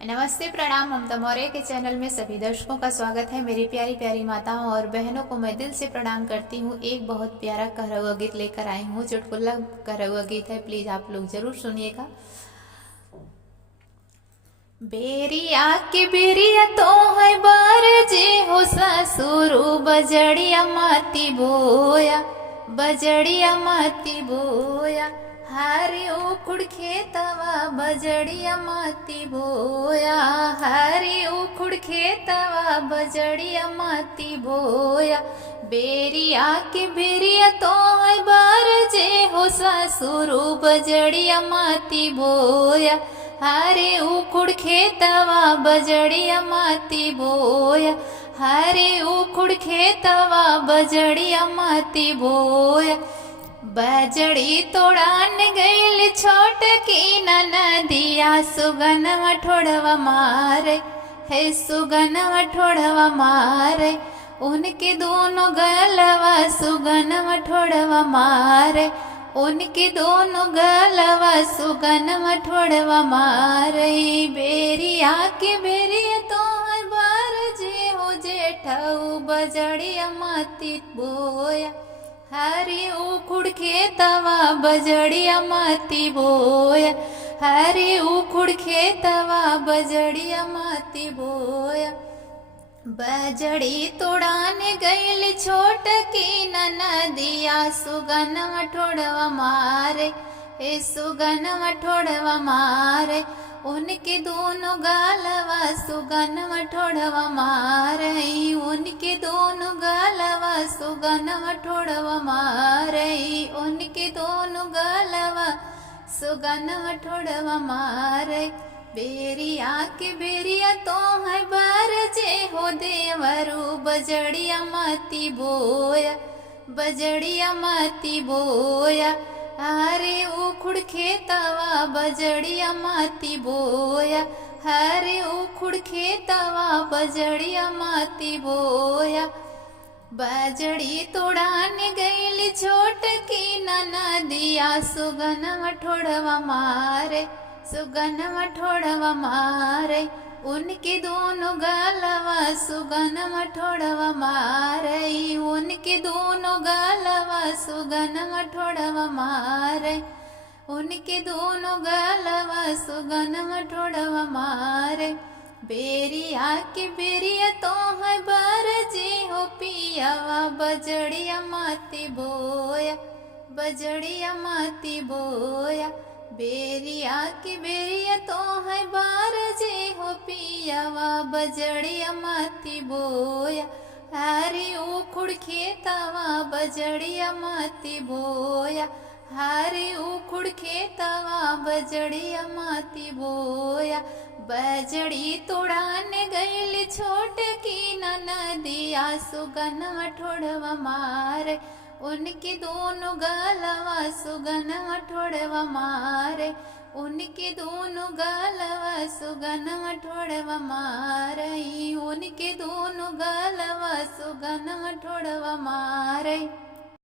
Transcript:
नमस्ते, प्रणाम। ममता मौर्य के चैनल में सभी दर्शकों का स्वागत है। मेरी प्यारी प्यारी माताओं और बहनों को मैं दिल से प्रणाम करती हूँ। एक बहुत प्यारा कहरवा गीत लेकर आई हूँ, चुटकुला कहरवा गीत है। प्लीज आप लोग जरूर सुनिएगा। बेरिया के बेरिया तो है बार जे हो ससुरु, बजड़िया माती बोया, बजड़िया माती बोया। हरि उखुड़ खेतवा बजड़िया माती बोया, हरि उखुड़ खेतवा बजड़िया माती बोया। बेरिया के बेरिया तो है बार जे हो ससुरु, बजड़िया माती बोया, हरे उखुड़ खेतवा बजड़िया माती बोया, हरे उखुड़ खेतवा बजड़िया माती बोया। बजड़ी तोड़ान गईल छोट की नदिया, सुगनवा ठोड़वा मारे है, सुगनवा ठोड़वा मारे। उनके दोनों गलवा सुगनवा ठोड़वा मारे, उनके दोनों गलवा सुगनवा ठोड़वा मारे। बेरिया के बेरिया तो है बार जे हो जेठऊ, बजड़िया माती बोया, हरि उखुड़ खेतवा बजड़िया माती बोया, हरि उखुड़ खेतवा बजड़िया माती बोया। बजड़ी तोड़ान गईल छोट की नदिया, सुगनवा ठोड़वा मारे ए, सुगनवा ठोड़वा मारे। उनके दोनों गालवा सुगनवा ठोड़वा मारे, उनके दोनों गालवा सुगनवा ठोड़वा मारे, उनके दोनों गालवा सुगनवा ठोड़वा मारे। बेरिया के बेरिया तो है बार जे हो देवरू, बजड़िया माती बोया, बजड़िया माती बोया। हरे उखुड़ खेतवा बजड़िया माती बोया, हरे उखुड़ खेतवा बजड़िया माती बोया। बजड़ी तोड़ान गईल छोट की नदिया, सुगनवा ठोड़वा मारे, सुगनवा ठोड़वा मारे। उनके दोनों गलवा सुगनवा ठोड़वा मारे, उनके दोनों गलवा सुगनवा ठोड़वा मारे, उनके दोनों गलवा सुगनवा ठोड़वा मारे। बेरिया के बेरिया तो है बार जे हो पियावा, बजड़िया माती बोया, बजड़िया माती बोया। बेरिया के बेरिया तो है बार जे हो पियावा, बजड़िया माती बोया, हरि उखुड़ खेतवा बजड़िया माती बोया, हरि उखुड़ खेतवा बजड़िया माती बोया। बजड़ी तोड़ान गईल छोट की नदिया, सुगनवा ठोड़वा मारे, उनके दोनों गलवा सुगनवा ठोड़वा मारे, उनके दोनों गलवा सुगनवा ठोड़वा मारे, उनके दोनों गलवा सुगनवा ठोड़वा मारे।